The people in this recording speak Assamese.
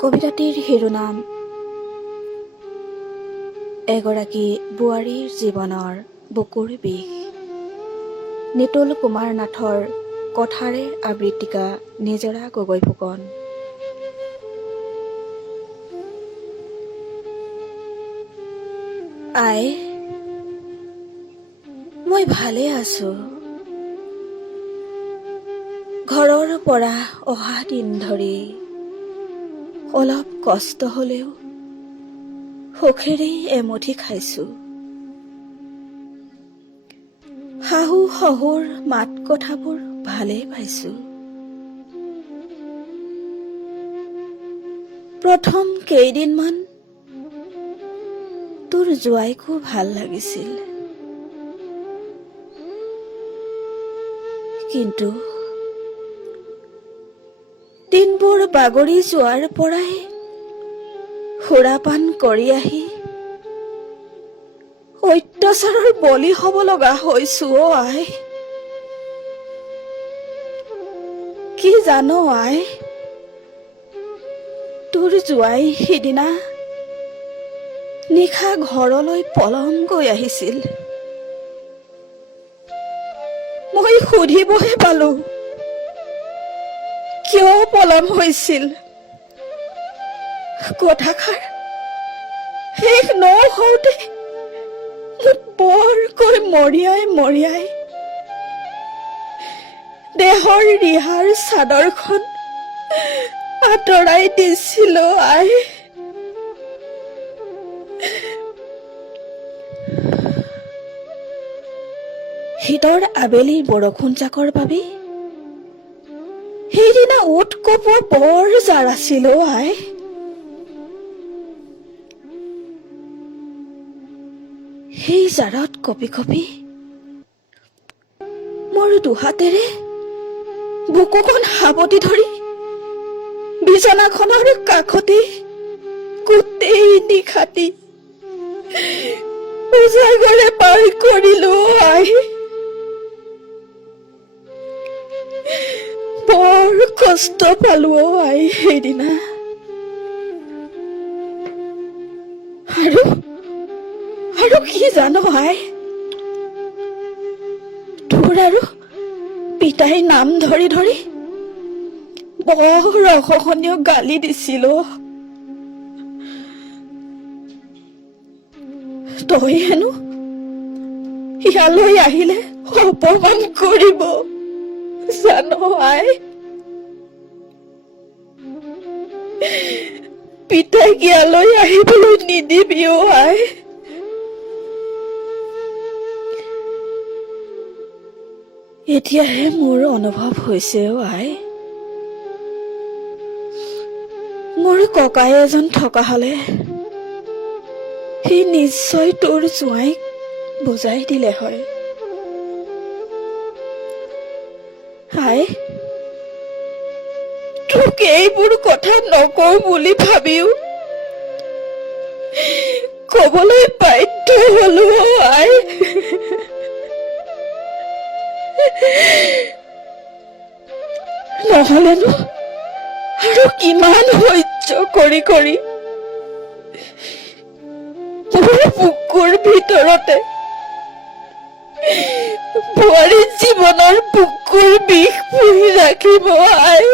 কবিতাটিৰ শিৰোনাম এগৰাকী বোৱাৰীৰ জীৱনৰ বুকুৰ বিষ। নিতুল কুমাৰ নাথৰ কথাৰে আবৃত্তিকা নিজৰা গগৈ ফুকন। আই, মই ভালে আছো। ঘৰৰ পৰা অহা দিন ধৰি অলপ কষ্ট হলেও সুখেৰেই এমুঠি খাইছো। শাহু শহুৰ মাত কথাবোৰ ভালেই পাইছো। প্ৰথম কেইদিনমান তোৰ জোৱাইকো ভাল লাগিছিল, কিন্তু দিনবোৰ বাগৰি যোৱাৰ পৰাই সুৰাপান কৰি আহি অত্যাচাৰৰ বলি হব লগা হৈছো। আই, কি জানো আই, তোৰ জোৱাই সিদিনা নিশা ঘৰলৈ পলম গৈ আহিছিল। মই সুধিবহে পালো কিয় পলম হৈছিল। কথাষাৰ শেষ নহওঁতে মোক বৰকৈ মৰিয়াই দেহৰ ৰিহাৰ চাদৰখন আঁতৰাই দিছিল। আই, শীতৰ আবেলিৰ বৰষুণ জাকৰ বাবে সেইদিনা ওঠ কপোৱা বৰ জাৰ আছিল। আই, সেই জাৰত কঁপি কঁপি মোৰ দুহাতেৰে বুকুখন সাৱটি ধৰি বিছনাখনৰ কাষতে গোটেই নিশাটি উজাগৰে পাৰ কৰিলো। আই, বৰ কষ্ট পালো। আই, সেইদিনা আৰু কি জানো আই, তোৰ আৰু পিতাই নাম ধৰি ধৰি বৰ অসহনীয় গালি দিছিল। তই হেনো ইয়ালৈ আহিলে অপমান কৰিব জানো। আই, পিতাইক ইয়ালৈ আহিবলৈ নিদিবি। আই, এতিয়াহে মোৰ অনুভৱ হৈছে। আই, মোৰ ককাই এজন থকা হলে সি নিশ্চয় তোৰ জোঁৱাইক বুজাই দিলে হয়। আই, তোক এইবোৰ কথা নকওঁ বুলি ভাবিও কবলৈ বাধ্য হলো। আই, নহলেনো আৰু কিমান সহ্য কৰি মোৰ বুকুৰ ভিতৰতে বোৱাৰীৰ জীৱনৰ বুকুৰ বিষ পুহি ৰাখিব। আই,